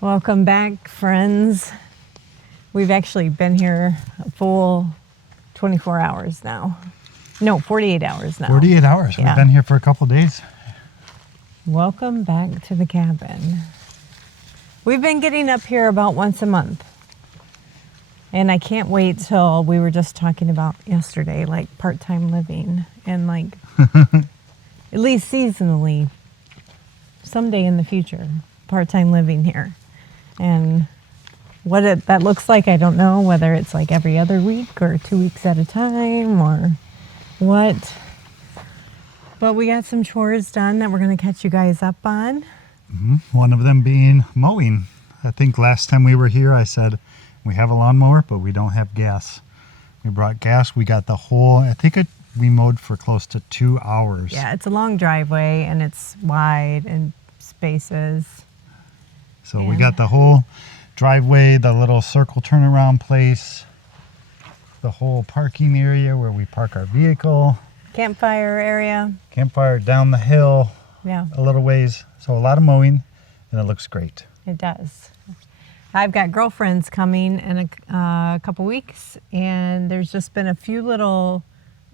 Welcome back, friends. We've actually been here a full 24 hours now. No, 48 hours now. 48 hours. Yeah. We've been here for a couple days. Welcome back to the cabin. We've been getting up here about once a month. And I can't wait till we were just talking about yesterday, like part-time living and like at least seasonally, someday in the future, part-time living here. And what that looks like, I don't know, whether it's like every other week or 2 weeks at a time or what. But we got some chores done that we're going to catch you guys up on. One of them being mowing. I think last time we were here, I said we have a lawnmower, but we don't have gas. We brought gas. We got the whole, we mowed for close to 2 hours. Yeah, it's a long driveway and it's wide and spaces. So we got the whole driveway, the little circle turnaround place, the whole parking area where we park our vehicle. Campfire area. Campfire down the hill. Yeah. A little ways. So a lot of mowing, and it looks great. It does. I've got girlfriends coming in a couple weeks, and there's just been a few little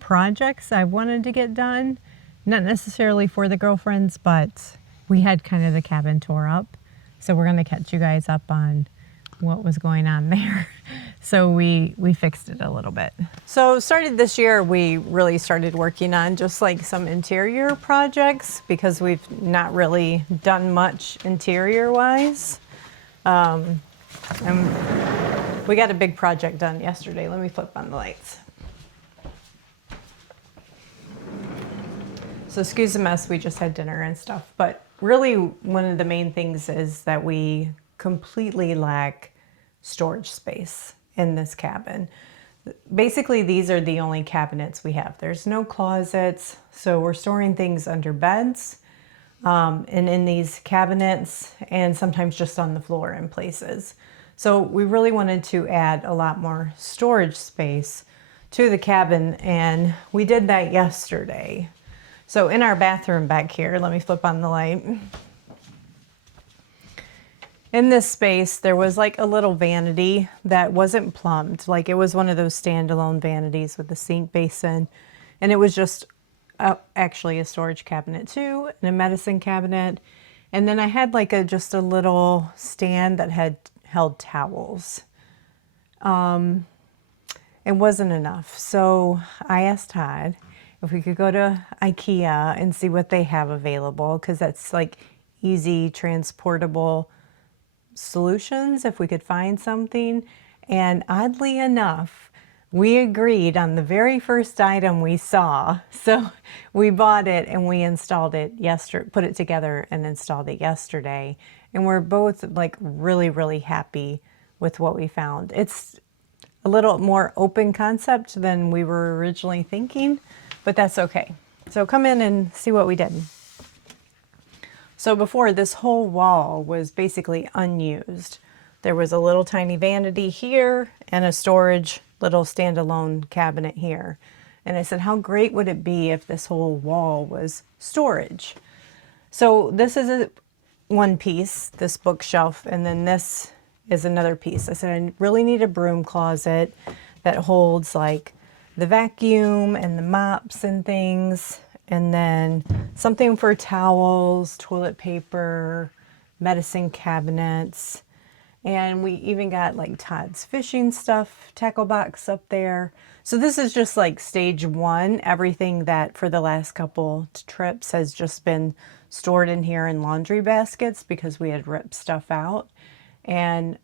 projects I wanted to get done. Not necessarily for the girlfriends, but we had kind of the cabin tore up. So we're going to catch you guys up on what was going on there. So we fixed it a little bit. So started this year, we really started working on just like some interior projects because we've not really done much interior wise. And we got a big project done yesterday. Let me flip on the lights. So excuse the mess, we just had dinner and stuff, but really one of the main things is that we completely lack storage space in this cabin. Basically, these are the only cabinets we have. There's no closets, so we're storing things under beds and in these cabinets and sometimes just on the floor in places. So we really wanted to add a lot more storage space to the cabin, and we did that yesterday. So in our bathroom back here, let me flip on the light. In this space, there was like a little vanity that wasn't plumbed. Like it was one of those standalone vanities with a sink basin. And it was just actually a storage cabinet too, and a medicine cabinet. And then I had like just a little stand that had held towels. It wasn't enough. So I asked Todd if we could go to IKEA and see what they have available, because that's like easy transportable solutions if we could find something. And oddly enough, we agreed on the very first item we saw. So we bought it and we installed it yesterday, put it together and installed it yesterday. And we're both like really, really happy with what we found. It's a little more open concept than we were originally thinking, but that's okay. So come in and see what we did. So before, this whole wall was basically unused. There was a little tiny vanity here and a storage little standalone cabinet here. And I said, how great would it be if this whole wall was storage? So this is one piece, this bookshelf, and then this is another piece. I said, I really need a broom closet that holds like the vacuum and the mops and things, and then something for towels, toilet paper, medicine cabinets. And we even got like Todd's fishing stuff, tackle box up there. So this is just like stage one. Everything that for the last couple trips has just been stored in here in laundry baskets because we had ripped stuff out. And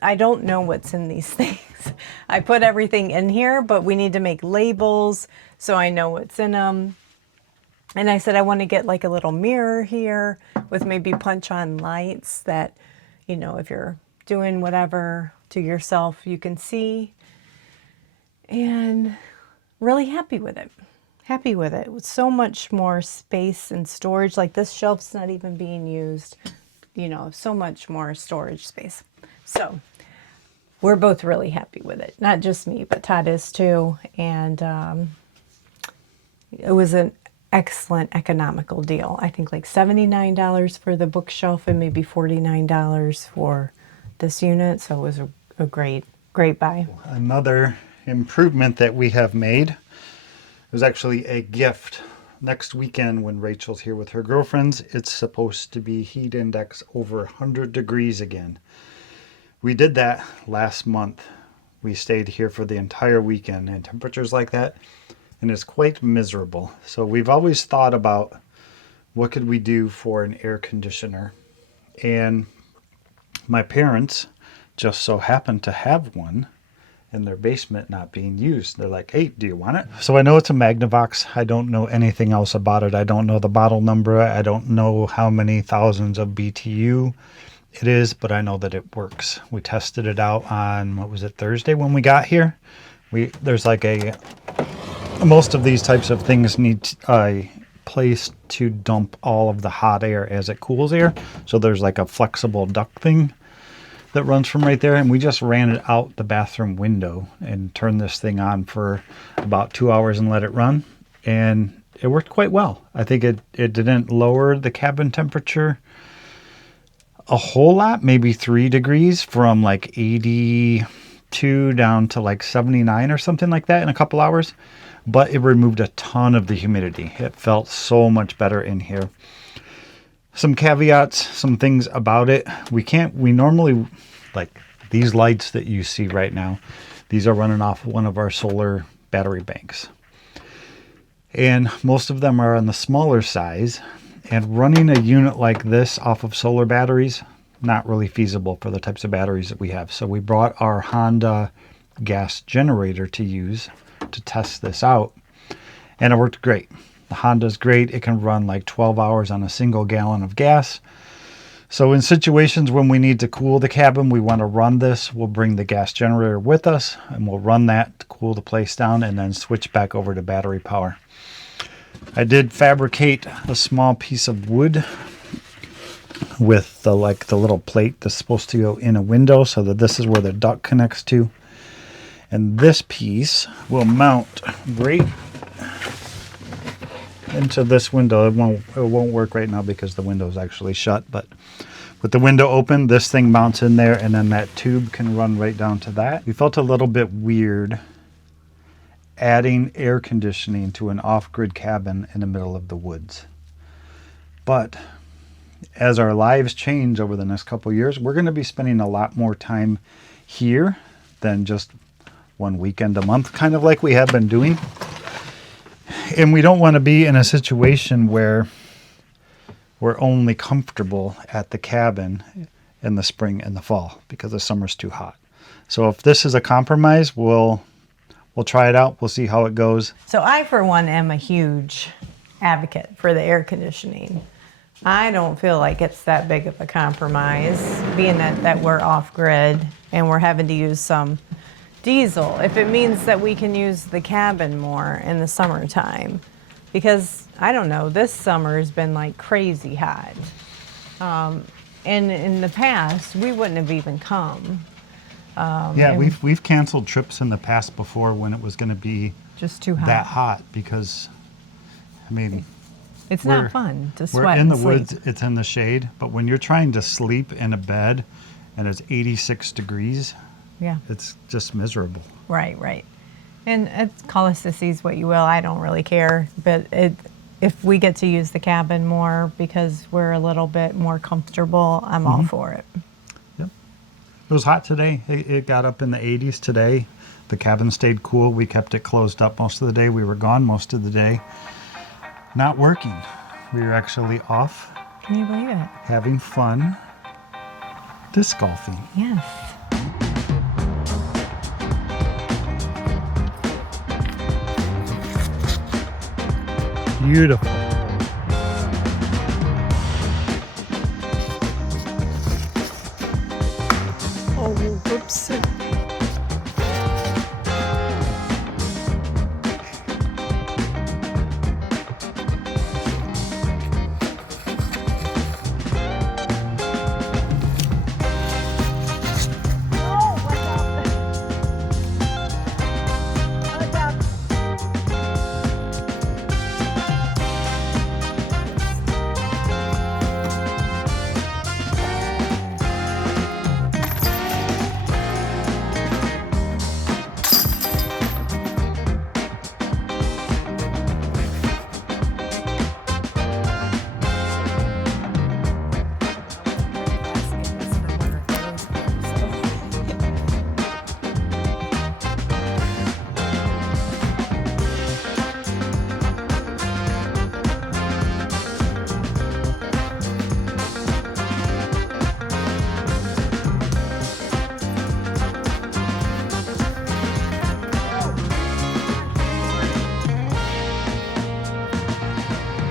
I don't know what's in these things. I put everything in here, but we need to make labels so I know what's in them. And I said, I want to get like a little mirror here with maybe punch on lights that, you know, if you're doing whatever to yourself, you can see. And really happy with it. Happy with it. With so much more space and storage. Like this shelf's not even being used. You know, so much more storage space. So we're both really happy with it. Not just me, but Todd is too. And it was an excellent economical deal. I think like $79 for the bookshelf and maybe $49 for this unit. So it was a great buy. Another improvement that we have made was actually a gift. Next weekend when Rachel's here with her girlfriends, it's supposed to be heat index over 100 degrees again. We did that last month. We stayed here for the entire weekend and temperatures like that, and it's quite miserable. So we've always thought about what could we do for an air conditioner, and my parents just so happened to have one in their basement not being used. They're like, hey, do you want it? So I know it's a Magnavox. I don't know anything else about it. I don't know the model number. I don't know how many thousands of BTU it is, but I know that it works. We tested it out on, what was it, Thursday when we got here? There's like most of these types of things need a place to dump all of the hot air as it cools air. So there's like a flexible duct thing that runs from right there, and we just ran it out the bathroom window and turned this thing on for about 2 hours and let it run, and it worked quite well. I think it didn't lower the cabin temperature a whole lot, maybe 3 degrees from like 82 down to like 79 or something like that in a couple hours, but it removed a ton of the humidity. It felt so much better in here. Some caveats, some things about it. We normally, like these lights that you see right now, these are running off one of our solar battery banks. And most of them are on the smaller size, and running a unit like this off of solar batteries, not really feasible for the types of batteries that we have. So we brought our Honda gas generator to use to test this out, and it worked great. The Honda's great. It can run like 12 hours on a single gallon of gas. So in situations when we need to cool the cabin, we want to run this, we'll bring the gas generator with us and we'll run that to cool the place down and then switch back over to battery power. I did fabricate a small piece of wood with the little plate that's supposed to go in a window, so that this is where the duct connects to. And this piece will mount right into this window. It won't work right now because the window is actually shut, but with the window open, this thing mounts in there, and then that tube can run right down to that. We felt a little bit weird adding air conditioning to an off-grid cabin in the middle of the woods. But as our lives change over the next couple of years, we're going to be spending a lot more time here than just one weekend a month, kind of like we have been doing. And we don't want to be in a situation where we're only comfortable at the cabin in the spring and the fall because the summer's too hot. So if this is a compromise, we'll try it out. We'll see how it goes. So I, for one, am a huge advocate for the air conditioning. I don't feel like it's that big of a compromise, being that we're off grid and we're having to use some diesel, if it means that we can use the cabin more in the summertime. Because, I don't know, this summer has been like crazy hot. And in the past, we wouldn't have even come. Yeah, we've canceled trips in the past before when it was going to be just too hot. That hot, because, I mean, it's not fun to sweat. We're in the sleep. woods, it's in the shade, but when you're trying to sleep in a bed and it's 86 degrees, yeah, it's just miserable. Right. And call us sissies what you will. I don't really care. But if we get to use the cabin more because we're a little bit more comfortable, I'm all for it. Yep. It was hot today. It got up in the 80s today. The cabin stayed cool. We kept it closed up most of the day. We were gone most of the day. Not working. We were actually off. Can you believe it? Having fun disc golfing. Yes. Beautiful. Oh, whoops.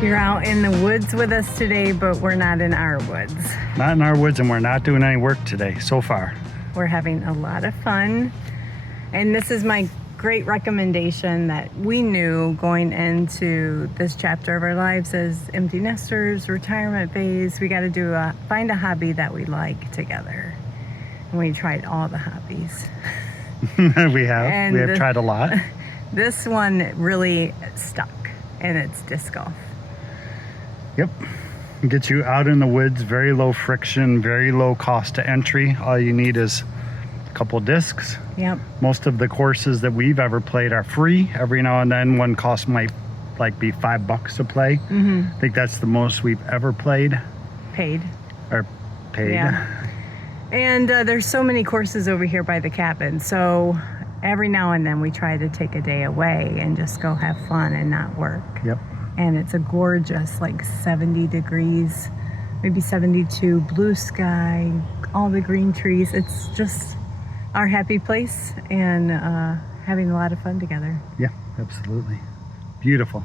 You're out in the woods with us today, but we're not in our woods. Not in our woods, and we're not doing any work today so far. We're having a lot of fun. And this is my great recommendation that we knew going into this chapter of our lives as empty nesters, retirement phase. We got to find a hobby that we like together. And we tried all the hobbies. We have tried a lot. This one really stuck, and it's disc golf. Yep. Get you out in the woods, very low friction, very low cost to entry. All you need is a couple discs. Yep. Most of the courses that we've ever played are free. Every now and then one cost might be $5 to play. Mm-hmm. I think that's the most we've ever played. Paid. Yeah. And there's so many courses over here by the cabin. So every now and then we try to take a day away and just go have fun and not work. Yep. And it's a gorgeous, 70 degrees, maybe 72, blue sky, all the green trees. It's just our happy place, and having a lot of fun together. Yeah, absolutely. Beautiful.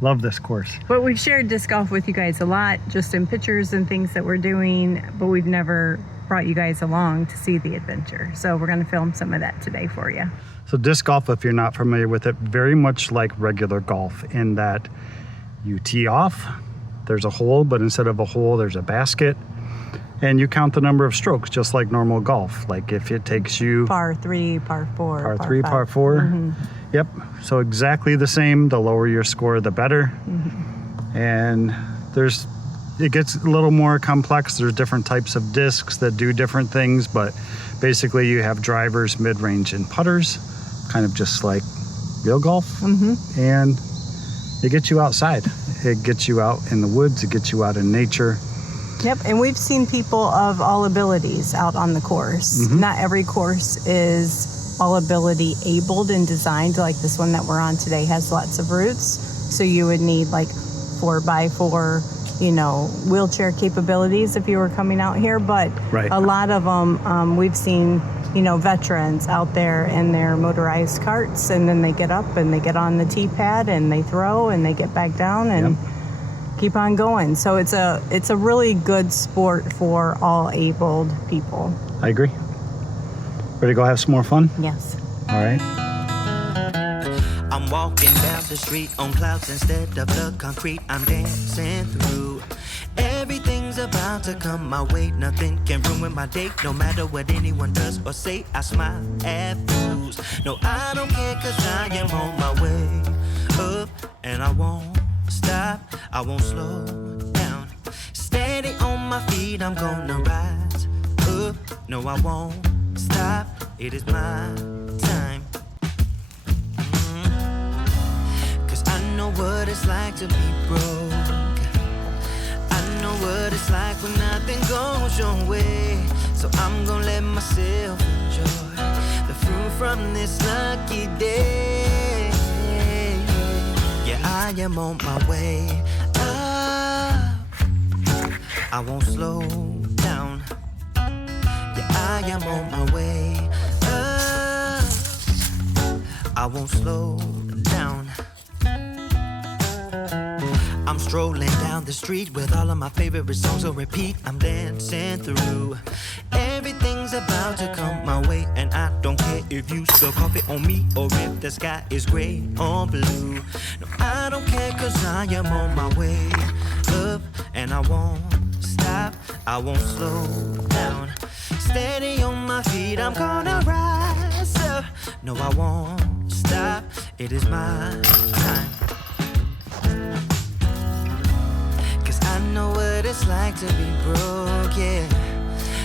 Love this course. But we've shared disc golf with you guys a lot, just in pictures and things that we're doing, but we've never brought you guys along to see the adventure. So we're going to film some of that today for you. So disc golf, if you're not familiar with it, very much like regular golf in that you tee off, there's a hole, but instead of a hole, there's a basket. And you count the number of strokes, just like normal golf. Like if it takes you... Par 3, par 4, Par 3, par 4. Mm-hmm. Yep. So exactly the same. The lower your score, the better. Mm-hmm. And it gets a little more complex. There's different types of discs that do different things, but basically you have drivers, mid-range, and putters, kind of just like real golf. Mm-hmm. And it gets you outside. It gets you out in the woods. It gets you out in nature. Yep, and we've seen people of all abilities out on the course. Mm-hmm. Not every course is all ability abled and designed, like this one that we're on today has lots of routes. So you would need 4x4, wheelchair capabilities if you were coming out here. But Right. a lot of them, we've seen, veterans out there in their motorized carts, and then they get up and they get on the tee pad and they throw and they get back down and keep on going. So it's a really good sport for all abled people. I agree. Ready to go have some more fun? Yes. All right. I'm walking down the street on clouds instead of the concrete I'm dancing through. Everything's about to come my way. Nothing can ruin my day. No matter what anyone does or say, I smile at fools. No, I don't care, 'cause I am on my way up, and I won't stop. I won't slow down. Steady on my feet, I'm gonna rise up. No, I won't stop. It is my time. 'Cause I know what it's like to be broke. I know what it's like when nothing goes your way. So I'm gonna let myself enjoy the fruit from this lucky day. Yeah, I am on my way up. I won't slow down. Yeah, I am on my way up. I won't slow down. I'm strolling down the street with all of my favorite songs on repeat. I'm dancing through. Everything's about to come my way, and I don't care if you spill coffee on me or if the sky is gray or blue. No, I don't care, 'cause I am on my way up, and I won't stop. I won't slow down. Steady on my feet, I'm gonna rise up. No, I won't stop. It is my time. I know what it's like to be broke, yeah.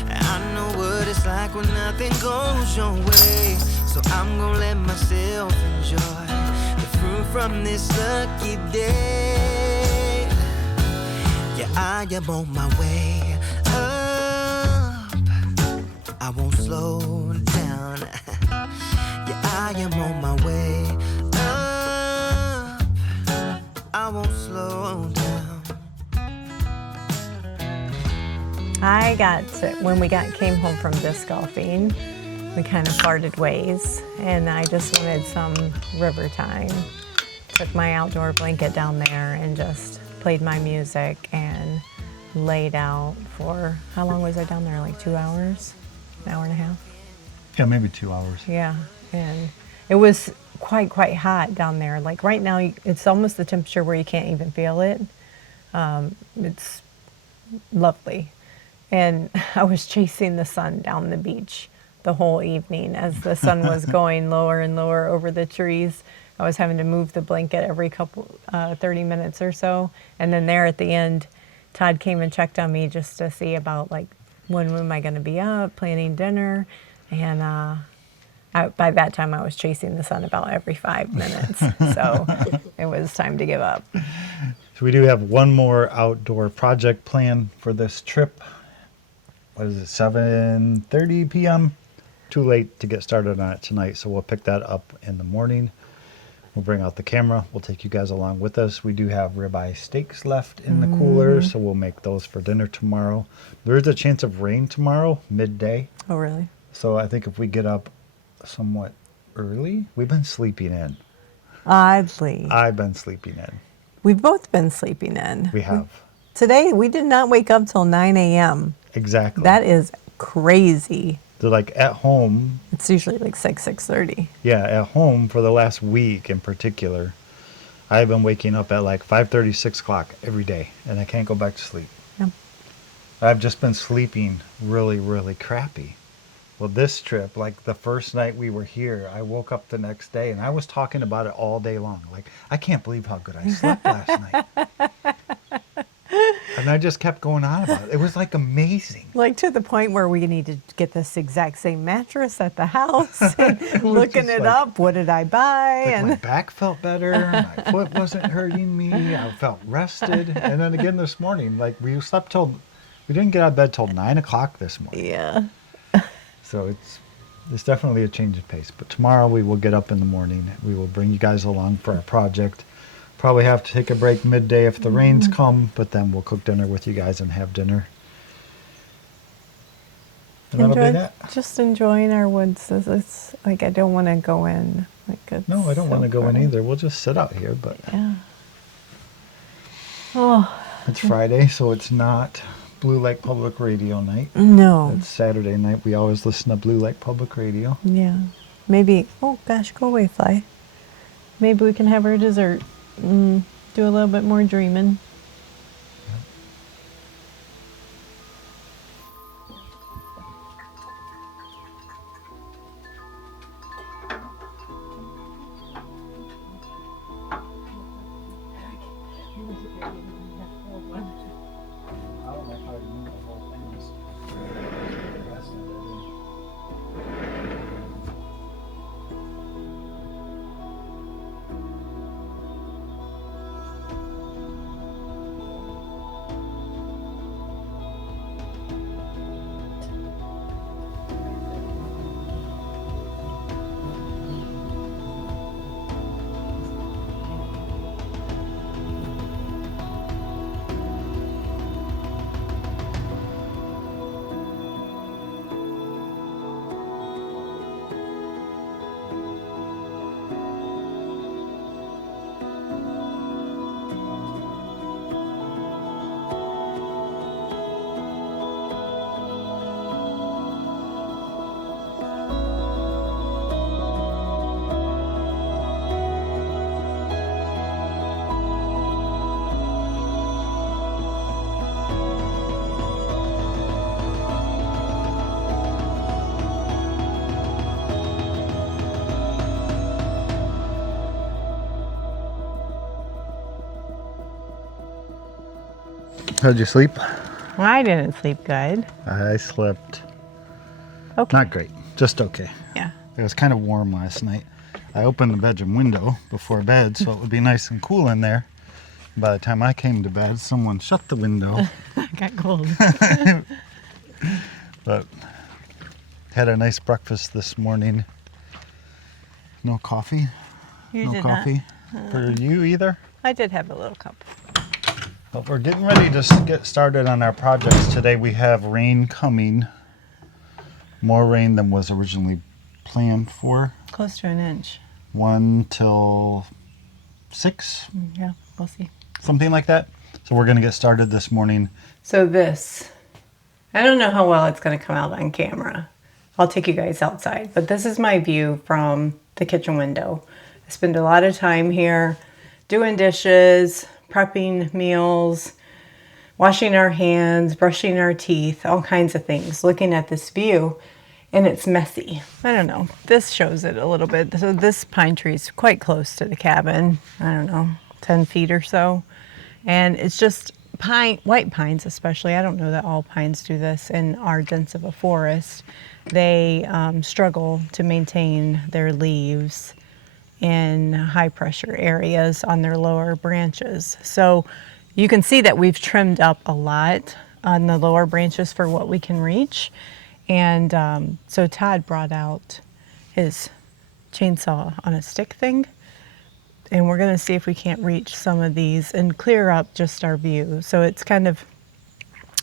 I know what it's like when nothing goes your way. So I'm gonna let myself enjoy the fruit from this lucky day. Yeah, I am on my way up. I won't slow down. Yeah, I am on my way up. I won't slow down. When we came home from disc golfing, we kind of parted ways, and I just wanted some river time. Took my outdoor blanket down there and just played my music and laid out for, how long was I down there? Like 2 hours? An hour and a half? Yeah, maybe 2 hours. Yeah, and it was quite hot down there. Like right now, it's almost the temperature where you can't even feel it. It's lovely. And I was chasing the sun down the beach the whole evening as the sun was going lower and lower over the trees. I was having to move the blanket every 30 minutes or so. And then there at the end, Todd came and checked on me just to see about like, when am I going to be up, planning dinner. And by that time I was chasing the sun about every 5 minutes. So it was time to give up. So we do have one more outdoor project planned for this trip. What is it, 7:30 p.m.? Too late to get started on it tonight, so we'll pick that up in the morning. We'll bring out the camera. We'll take you guys along with us. We do have ribeye steaks left in the cooler, so we'll make those for dinner tomorrow. There is a chance of rain tomorrow, midday. Oh, really? So I think if we get up somewhat early, we've been sleeping in. Oddly. I've been sleeping in. We've both been sleeping in. We have. Today, we did not wake up till 9 a.m. Exactly. That is crazy. They're like at home. It's usually like 6:30. Yeah, at home for the last week in particular, I've been waking up at like 5:30, 6 o'clock every day, and I can't go back to sleep. Yeah. I've just been sleeping really, really crappy. Well, this trip, like the first night we were here, I woke up the next day and I was talking about it all day long. Like, I can't believe how good I slept last night. And I just kept going on about it. It was like amazing. Like to the point where we need to get this exact same mattress at the house. And looking it like- up, what did I buy? Like And my back felt better, my foot wasn't hurting me, I felt rested. And then again this morning, like we didn't get out of bed till 9 o'clock this morning. yeah. So it's definitely a change of pace. But tomorrow we will get up in the morning. We will bring you guys along for our project. Probably have to take a break midday if the rains come, but then we'll cook dinner with you guys and have dinner. And that'll be that. Just enjoying our woods. It's like I don't want to go in. Like it's No, I don't want to go in crowded. either. We'll just sit out here, but Yeah. Oh it's Friday, so it's not Blue Lake Public Radio night. no. It's Saturday night. We always listen to Blue Lake Public Radio. Yeah. Maybe. Oh gosh, go away, fly. Maybe we can have our dessert. Do a little bit more dreaming. How'd you sleep? I didn't sleep good. I slept Okay. not great, just okay. Yeah. It was kind of warm last night. I opened the bedroom window before bed so it would be nice and cool in there. By the time I came to bed, someone shut the window. I got cold. But had a nice breakfast this morning. No coffee? You No did coffee for you either? I did have a little cup. But we're getting ready to get started on our projects today. We have rain coming. More rain than was originally planned for. Close to an inch. 1 till 6, Yeah, we'll see. something like that. So we're gonna get started this morning. So this, I don't know how well it's going to come out on camera. I'll take you guys outside, but this is my view from the kitchen window. I spend a lot of time here doing dishes, prepping meals, washing our hands, brushing our teeth, all kinds of things, looking at this view, and it's messy. I don't know. This shows it a little bit. So this pine tree is quite close to the cabin. I don't know, 10 feet or so. And it's just pine, white pines especially. I don't know that all pines do this in our dense of a forest. They struggle to maintain their leaves in high pressure areas on their lower branches. So you can see that we've trimmed up a lot on the lower branches for what we can reach. And so Todd brought out his chainsaw on a stick thing, and we're gonna see if we can't reach some of these and clear up just our view. So it's kind of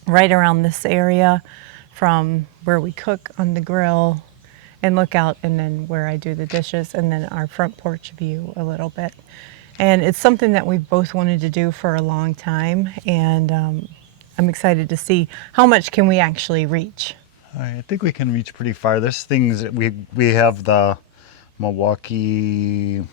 right around this area from where we cook on the grill and look out, and then where I do the dishes, and then our front porch view a little bit. And it's something that we've both wanted to do for a long time, and I'm excited to see how much can we actually reach. I think we can reach pretty far. This thing's, we have the Milwaukee,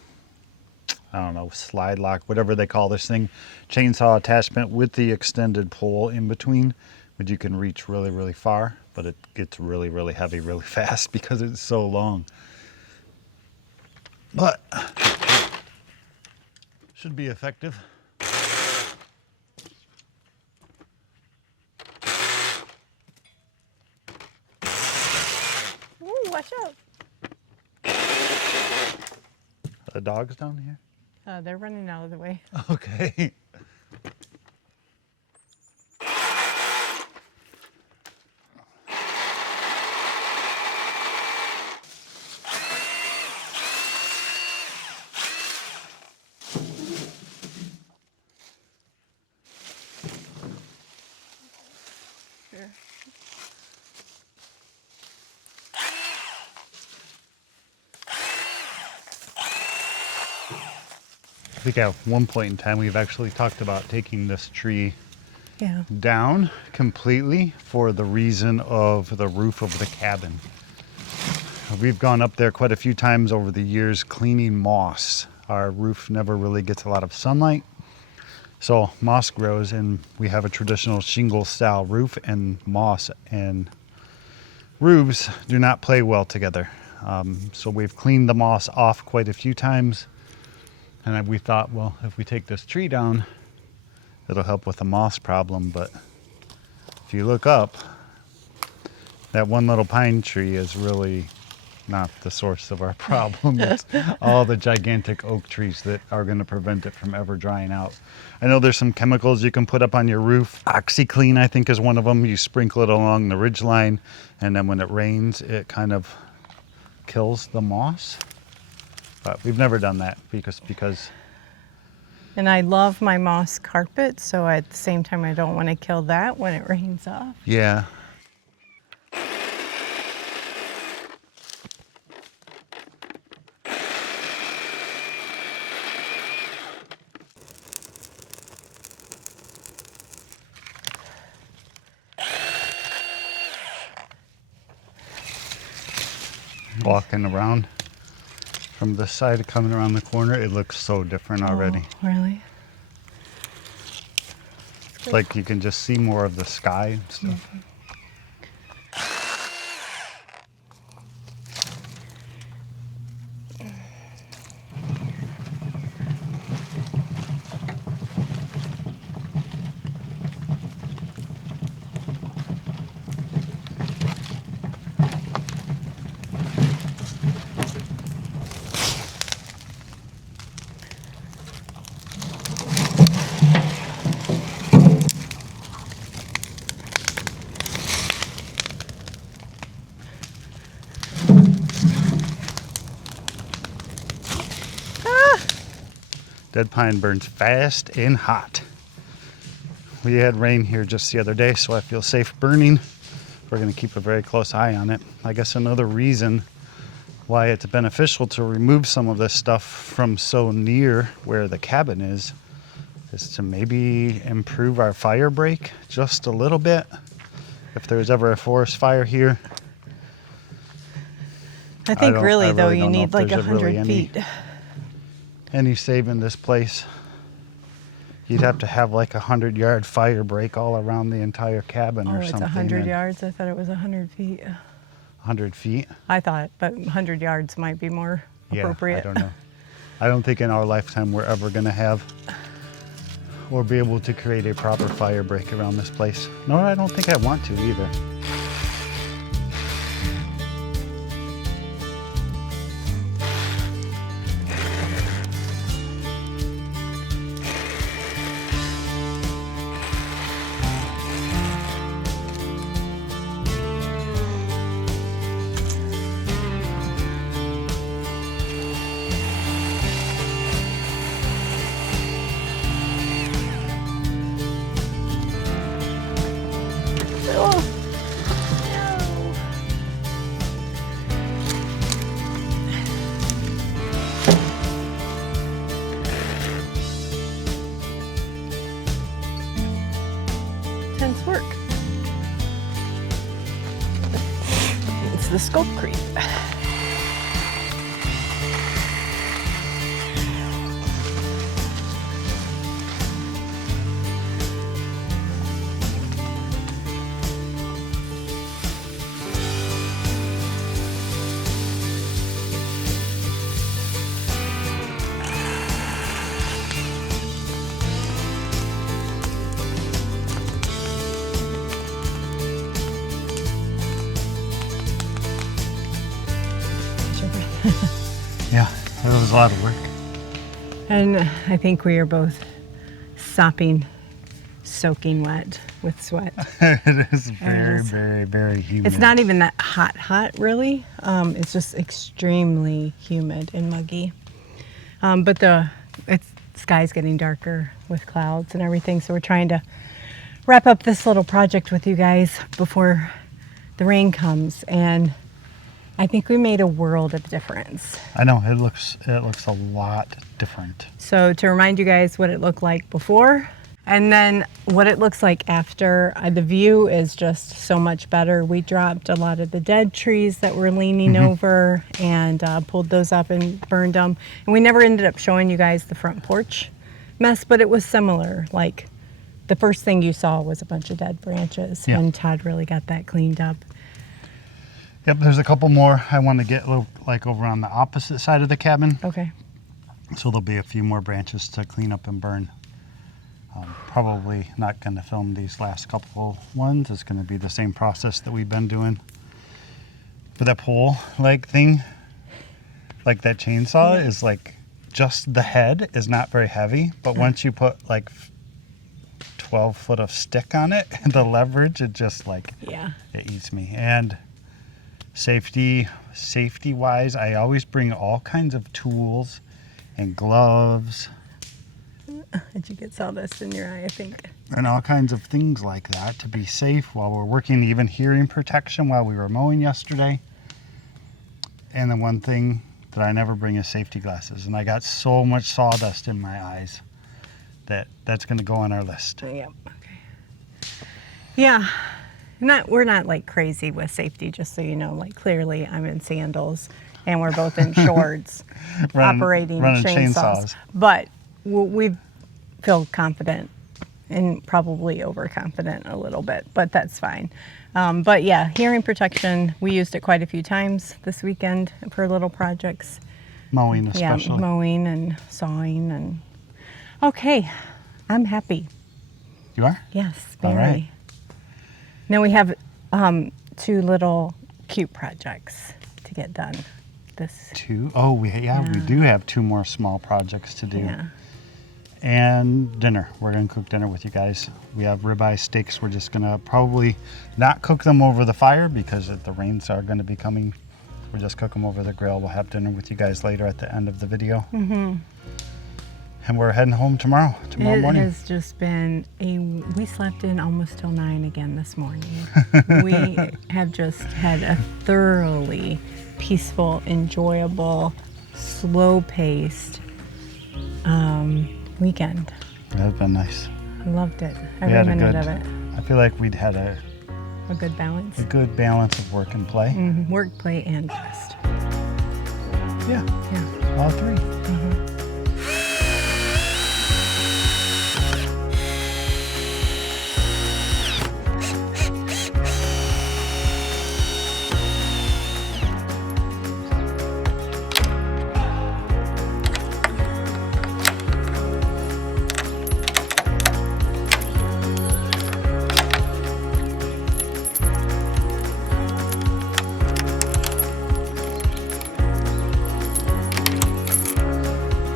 I don't know, slide lock, whatever they call this thing, chainsaw attachment with the extended pole in between, which you can reach really, really far, but it gets really, really heavy really fast because it's so long. But should be effective. Ooh, watch out. Are the dogs down here? They're running out of the way. Okay. Here. I think at one point in time we've actually talked about taking this tree Yeah. down completely for the reason of the roof of the cabin. We've gone up there quite a few times over the years cleaning moss. Our roof never really gets a lot of sunlight, so moss grows, and we have a traditional shingle style roof, and moss and roofs do not play well together. So we've cleaned the moss off quite a few times, and we thought, well, if we take this tree down, it'll help with the moss problem. But if you look up, that one little pine tree is really not the source of our problem. It's all the gigantic oak trees that are going to prevent it from ever drying out. I know there's some chemicals you can put up on your roof. OxyClean, I think, is one of them. You sprinkle it along the ridge line, and then when it rains, it kind of kills the moss. But we've never done that because And I love my moss carpet, so at the same time I don't want to kill that when it rains off. yeah. Walking around from this side, coming around the corner, it looks so different already. Oh, really? It's like you can just see more of the sky and stuff. Dead pine burns fast and hot. We had rain here just the other day, so I feel safe burning. We're going to keep a very close eye on it. I guess another reason why it's beneficial to remove some of this stuff from so near where the cabin is is to maybe improve our fire break just a little bit. If there's ever a forest fire here. I think really though you don't know need if like there's really 100 feet. Any save in this place. You'd have to have like 100-yard fire break all around the entire cabin Oh, or it's something. 100 yards? I thought it was 100 feet. 100 feet? I thought, but 100 yards might be more appropriate. Yeah, I don't know. I don't think in our lifetime we're ever going to have or be able to create a proper fire break around this place. Nor I don't think I want to either. Intense work. It's the scope creep. Yeah, that was a lot of work. And I think we are both soaking wet with sweat. It is It is. very humid. It's not even that hot really. It's just extremely humid and muggy. But the sky's getting darker with clouds and everything, so we're trying to wrap up this little project with you guys before the rain comes, and I think we made a world of difference. I know, it looks a lot different. So to remind you guys what it looked like before, and then what it looks like after, the view is just so much better. We dropped a lot of the dead trees that were leaning over and pulled those up and burned them. And we never ended up showing you guys the front porch mess, but it was similar. Like the first thing you saw was a bunch of dead branches, Yeah. and Todd really got that cleaned up. Yep, there's a couple more I want to get like over on the opposite side of the cabin. Okay. So there'll be a few more branches to clean up and burn. Probably not going to film these last couple ones. It's going to be the same process that we've been doing. But that pole leg thing, like that chainsaw, is like just the head is not very heavy. But once you put like 12 foot of stick on it, the leverage, it just like, Yeah. it eats me. And safety wise, I always bring all kinds of tools and gloves Did you get sawdust in your eye, I think? and all kinds of things like that to be safe while we're working, even hearing protection while we were mowing yesterday. And the one thing that I never bring is safety glasses, and I got so much sawdust in my eyes that's going to go on our list. Yep. Okay. Yeah. We're not like crazy with safety, just so you know. Like clearly, I'm in sandals, and we're both in shorts, operating running chainsaws. But we feel confident, and probably overconfident a little bit, but that's fine. But yeah, hearing protection, we used it quite a few times this weekend for little projects. Mowing especially. Yeah, mowing and sawing and. Okay, I'm happy. You are? Yes, All very. right. Now we have 2 little cute projects to get done. This. 2? Oh, we do have 2 more small projects to do. Yeah. And dinner. We're going to cook dinner with you guys. We have ribeye steaks. We're just going to probably not cook them over the fire because the rains are going to be coming. We'll just cook them over the grill. We'll have dinner with you guys later at the end of the video. Mm-hmm. And we're heading home tomorrow morning. It has just been we slept in almost till 9 again this morning. We have just had a thoroughly peaceful, enjoyable, slow-paced weekend. That's been nice. I loved it. We Every had a minute good, of it. I feel like we'd had a A good balance. good balance of work and play. Work, play, and rest. Yeah, Yeah. all three.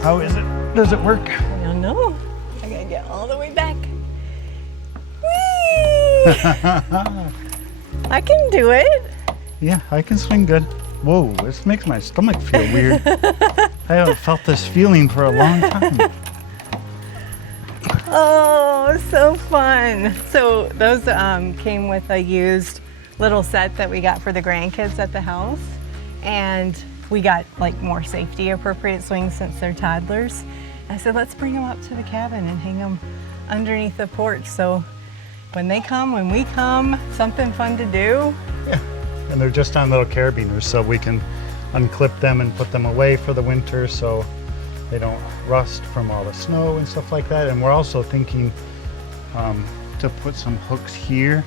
How is it? Does it work? I don't know. I gotta get all the way back. Whee! I can do it. Yeah, I can swing good. Whoa, this makes my stomach feel weird. I haven't felt this feeling for a long time. Oh, so fun. So those came with a used little set that we got for the grandkids at the house. And we got like more safety appropriate swings since they're toddlers. I said, let's bring them up to the cabin and hang them underneath the porch. So when we come, something fun to do. Yeah, and they're just on little carabiners, so we can unclip them and put them away for the winter so they don't rust from all the snow and stuff like that. And we're also thinking to put some hooks here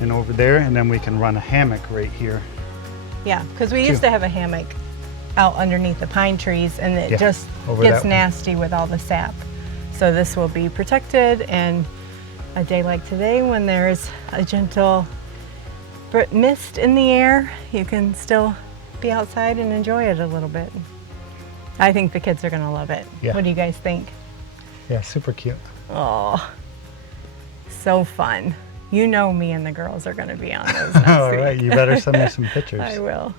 and over there, and then we can run a hammock right here. Yeah, because we used to have a hammock out underneath the pine trees, and it just over gets that nasty with all the sap. So this will be protected, and a day like today when there's a gentle mist in the air, you can still be outside and enjoy it a little bit. I think the kids are gonna love it. Yeah. What do you guys think? Yeah, super cute. Oh, so fun. You know me and the girls are gonna be on those next All week. right, you better send me some pictures. I will.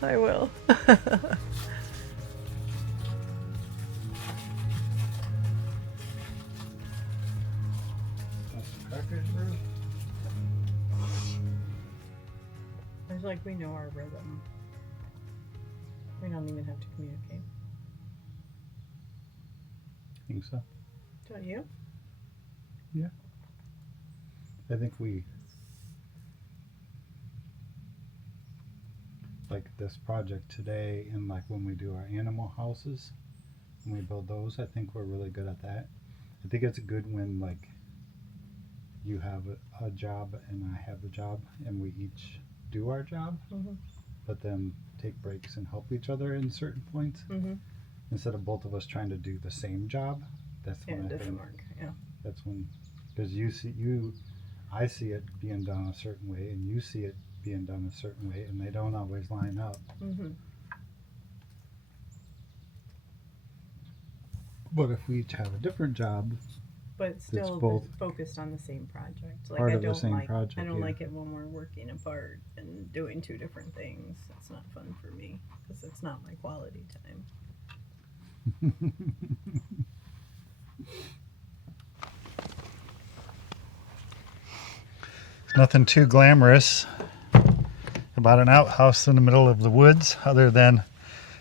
It's like we know our rhythm. We don't even have to communicate. Think so? Don't you? Yeah. I think we like this project today, and like when we do our animal houses, when we build those, I think we're really good at that. I think it's good when like you have a job and I have a job and we each do our job, but then take breaks and help each other in certain points instead of both of us trying to do the same job. That's when it I doesn't think work. Yeah. that's when, because I see it being done a certain way and you see it being done a certain way, and they don't always line up. But if we each have a different job, But still both focused on the same project. Like part I of the don't same like project, I don't yeah. like it when we're working apart and doing two different things. It's not fun for me because it's not my quality time. nothing too glamorous about an outhouse in the middle of the woods other than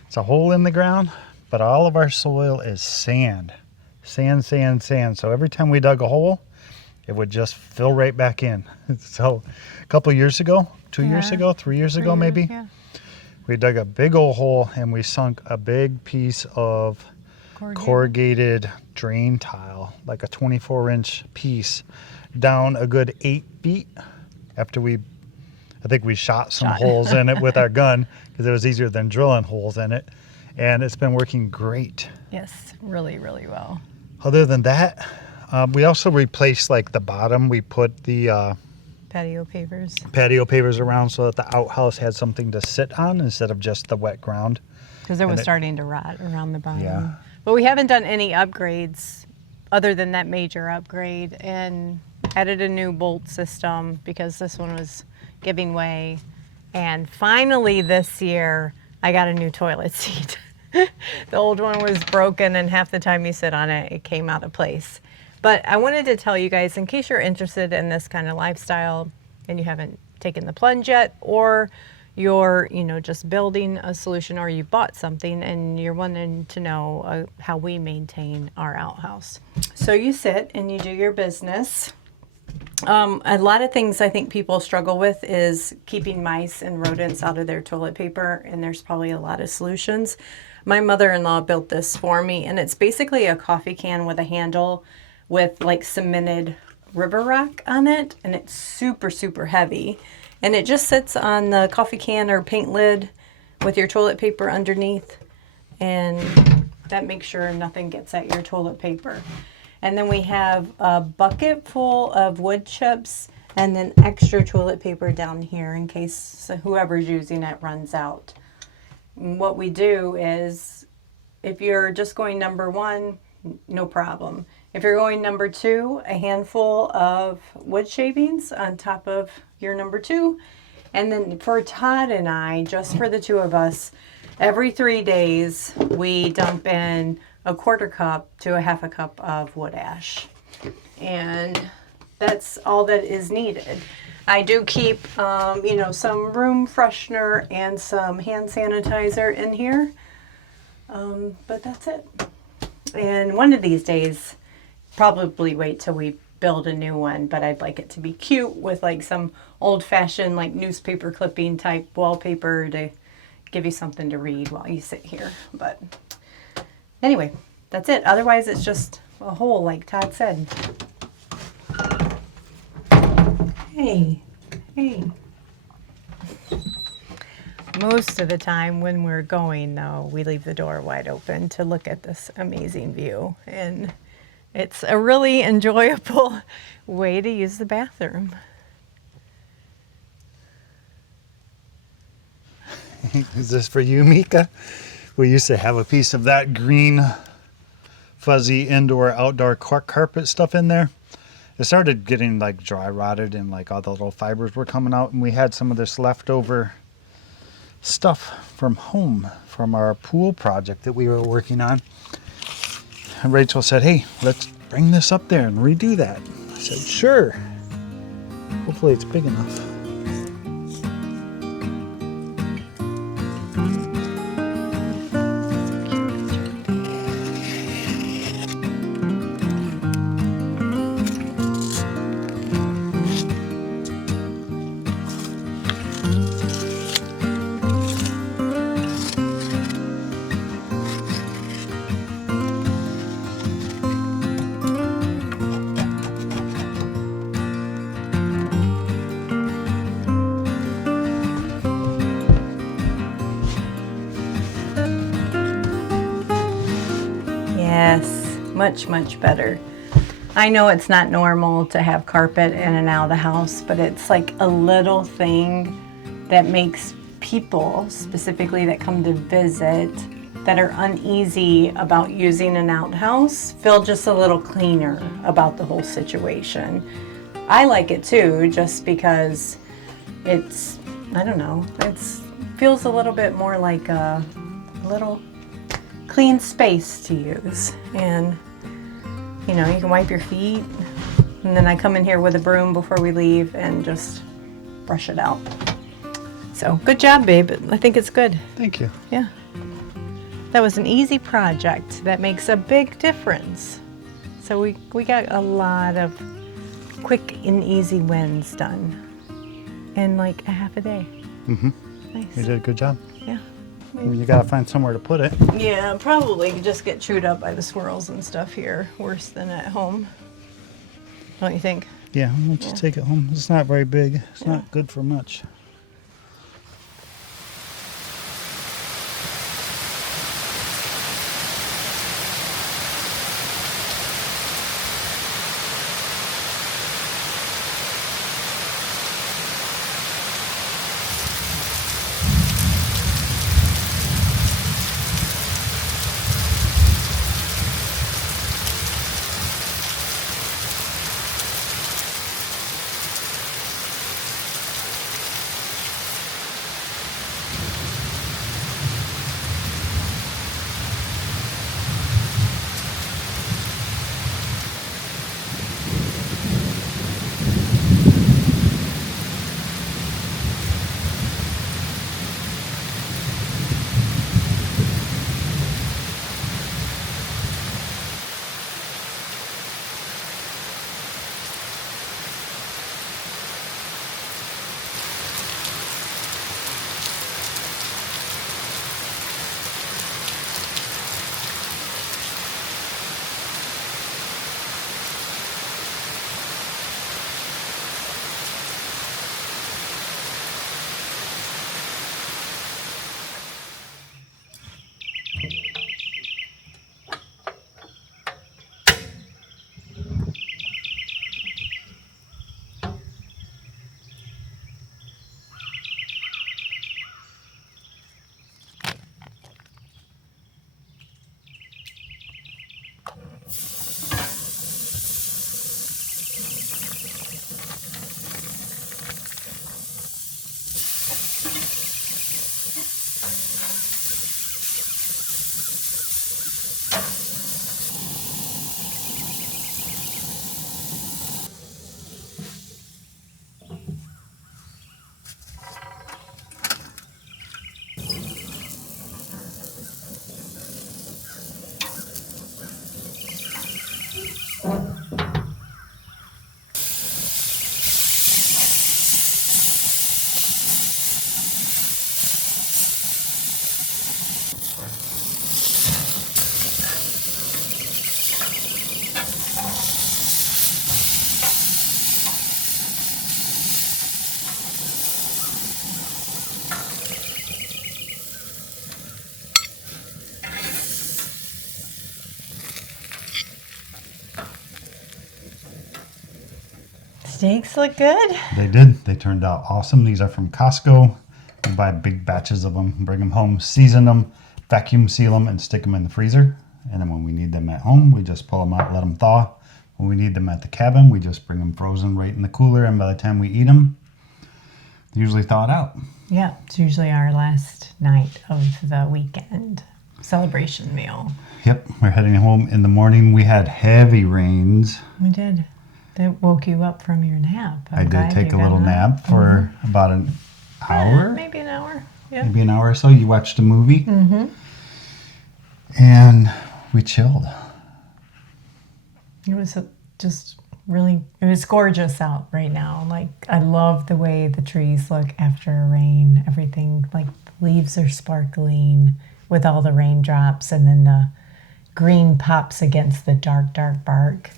it's a hole in the ground, but all of our soil is sand. Sand. So every time we dug a hole, it would just fill right back in. So a couple years ago, 2 years ago, 3 years ago maybe, we dug a big old hole and we sunk a big piece of corrugated drain tile, like a 24-inch piece, down a good 8 feet after I think we shot some holes in it with our gun because it was easier than drilling holes in it. And it's been working great. Yes, really, really well. Other than that, we also replaced like the bottom. We put the Patio pavers. patio pavers around so that the outhouse had something to sit on instead of just the wet ground. Because it was starting to rot around the bottom. Yeah. But we haven't done any upgrades other than that major upgrade, and added a new bolt system because this one was giving way. And finally this year, I got a new toilet seat. The old one was broken, and half the time you sit on it, it came out of place. But I wanted to tell you guys, in case you're interested in this kind of lifestyle and you haven't taken the plunge yet, or you're, just building a solution or you bought something and you're wanting to know how we maintain our outhouse. So you sit and you do your business. A lot of things I think people struggle with is keeping mice and rodents out of their toilet paper, and there's probably a lot of solutions. My mother-in-law built this for me, and it's basically a coffee can with a handle with like cemented river rock on it, and it's super, super heavy. And it just sits on the coffee can or paint lid with your toilet paper underneath, and that makes sure nothing gets at your toilet paper. And then we have a bucket full of wood chips and then extra toilet paper down here in case whoever's using it runs out. And what we do is, if you're just going number one, no problem. If you're going number two, a handful of wood shavings on top of your number two. And then for Todd and I, just for the two of us, every 3 days we dump in a 1/4 cup to a 1/2 cup of wood ash. And that's all that is needed. I do keep, some room freshener and some hand sanitizer in here. But that's it. And one of these days, probably wait till we build a new one, but I'd like it to be cute with like some old-fashioned like newspaper clipping type wallpaper to give you something to read while you sit here. But anyway, that's it. Otherwise, it's just a hole, like Todd said. Hey. Most of the time when we're going, though, we leave the door wide open to look at this amazing view. And it's a really enjoyable way to use the bathroom. Is this for you, Mika? We used to have a piece of that green, fuzzy indoor outdoor carpet stuff in there. It started getting like dry rotted and like all the little fibers were coming out, and we had some of this leftover stuff from home from our pool project that we were working on. And Rachel said, hey, let's bring this up there and redo that. I said, sure. Hopefully it's big enough. Yes, much better. I know it's not normal to have carpet in and out of the house, but it's like a little thing that makes people, specifically that come to visit, that are uneasy about using an outhouse, feel just a little cleaner about the whole situation. I like it too, just because it's, I don't know, it feels a little bit more like a little clean space to use. And you can wipe your feet, and then I come in here with a broom before we leave and just brush it out. So good job, babe. I think it's good. Thank you. Yeah, that was an easy project that makes a big difference. So we got a lot of quick and easy wins done in like a half a day. Mm-hmm. Nice. You did a good job. Yeah. You gotta find somewhere to put it. Yeah, probably just get chewed up by the squirrels and stuff here, worse than at home. Don't you think? Yeah, we'll just take it home. It's not very big. It's not good for much. Steaks look good. They did. They turned out awesome. These are from Costco. We buy big batches of them, bring them home, season them, vacuum seal them, and stick them in the freezer. And then when we need them at home, we just pull them out, let them thaw. When we need them at the cabin, we just bring them frozen right in the cooler. And by the time we eat them, they usually thawed out. Yeah, it's usually our last night of the weekend celebration meal. Yep, we're heading home in the morning. We had heavy rains. We did. That woke you up from your nap. I did take a little nap for about an hour. Maybe an hour. Yeah. Maybe an hour or so. You watched a movie. And we chilled. It was just really, it was gorgeous out right now. Like, I love the way the trees look after a rain. Everything, like, the leaves are sparkling with all the raindrops, and then the green pops against the dark, dark bark.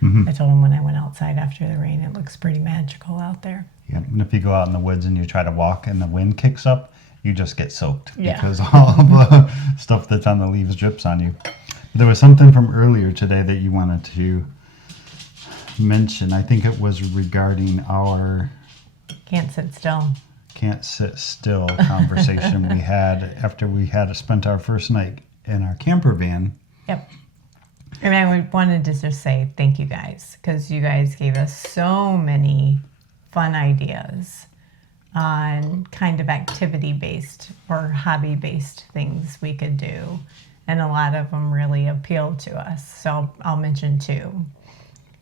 I told him when I went outside after the rain, it looks pretty magical out there. Yeah, and if you go out in the woods and you try to walk and the wind kicks up, you just get soaked. Yeah. Because all the stuff that's on the leaves drips on you. There was something from earlier today that you wanted to mention. I think it was regarding our Can't sit still. can't sit still conversation we had after we had spent our first night in our camper van. Yep. I mean, I wanted to just say thank you guys, because you guys gave us so many fun ideas on kind of activity-based or hobby-based things we could do. And a lot of them really appealed to us. So I'll mention two.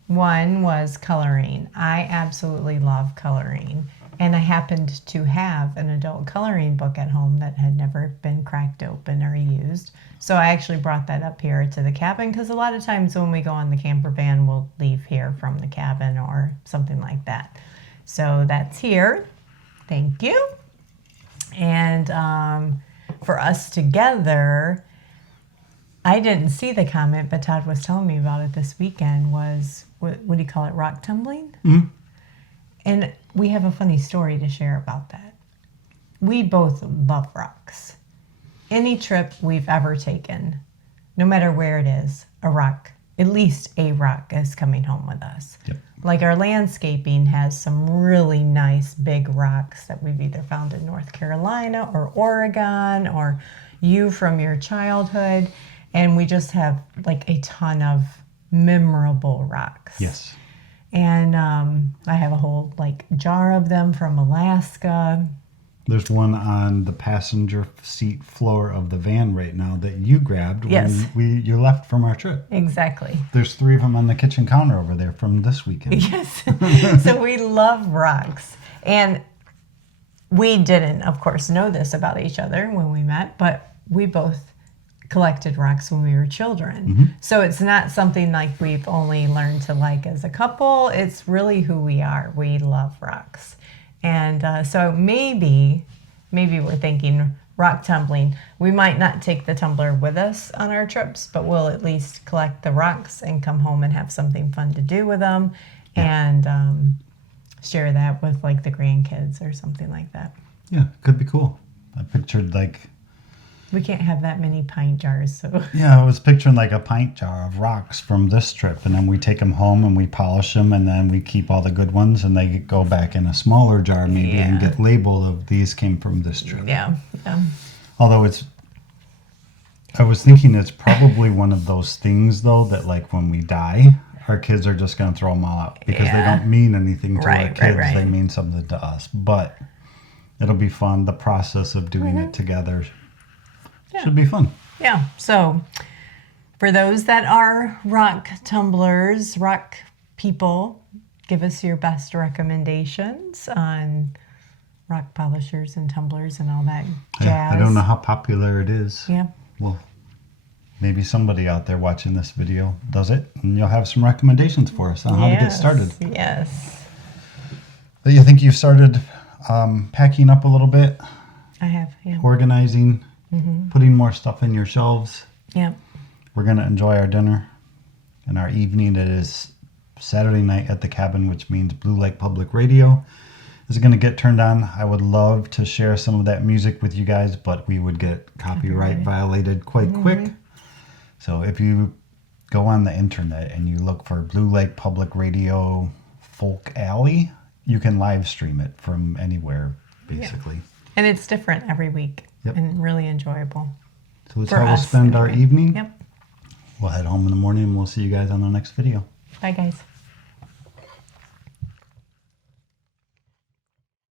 One was coloring. I absolutely love coloring. And I happened to have an adult coloring book at home that had never been cracked open or used. So I actually brought that up here to the cabin, because a lot of times when we go on the camper van, we'll leave here from the cabin or something like that. So that's here. Thank you. And for us together, I didn't see the comment, but Todd was telling me about it this weekend, was, what do you call it, rock tumbling? Mm-hmm. And we have a funny story to share about that. We both love rocks. Any trip we've ever taken, no matter where it is, a rock, at least a rock is coming home with us. Yep. Like our landscaping has some really nice big rocks that we've either found in North Carolina or Oregon, or you from your childhood. And we just have like a ton of memorable rocks. Yes. And I have a whole like jar of them from Alaska. There's one on the passenger seat floor of the van right now that you grabbed when you left from our trip. Exactly. There's 3 of them on the kitchen counter over there from this weekend. Yes. So we love rocks. And we didn't, of course, know this about each other when we met, but we both collected rocks when we were children. So it's not something like we've only learned to like as a couple. It's really who we are. We love rocks. And so maybe we're thinking rock tumbling. We might not take the tumbler with us on our trips, but we'll at least collect the rocks and come home and have something fun to do with them, and share that with like the grandkids or something like that. Yeah, could be cool. I pictured like... We can't have that many pint jars, so... Yeah, I was picturing like a pint jar of rocks from this trip, and then we take them home and we polish them, and then we keep all the good ones, and they go back in a smaller jar maybe and get labeled of these came from this trip. Yeah. Although I was thinking it's probably one of those things though that like when we die, our kids are just going to throw them all out because they don't mean anything to our kids. They mean something to us. But it'll be fun. The process of doing it together Yeah. should be fun. Yeah, so for those that are rock tumblers, rock people, give us your best recommendations on rock polishers and tumblers and all that jazz. I don't know how popular it is. Yeah. Well, maybe somebody out there watching this video does it, and you'll have some recommendations for us on how to get started. Yes. Do you think you've started packing up a little bit, I have, yeah. organizing, putting more stuff in your shelves? Yeah. We're going to enjoy our dinner and our evening. It is Saturday night at the cabin, which means Blue Lake Public Radio is going to get turned on. I would love to share some of that music with you guys, but we would get copyright violated quite quick. So if you go on the internet and you look for Blue Lake Public Radio Folk Alley, you can live stream it from anywhere, basically. Yeah. And it's different every week and really enjoyable. So that's For how we'll us, spend our anyway. evening. Yep. We'll head home in the morning and we'll see you guys on the next video. Bye, guys.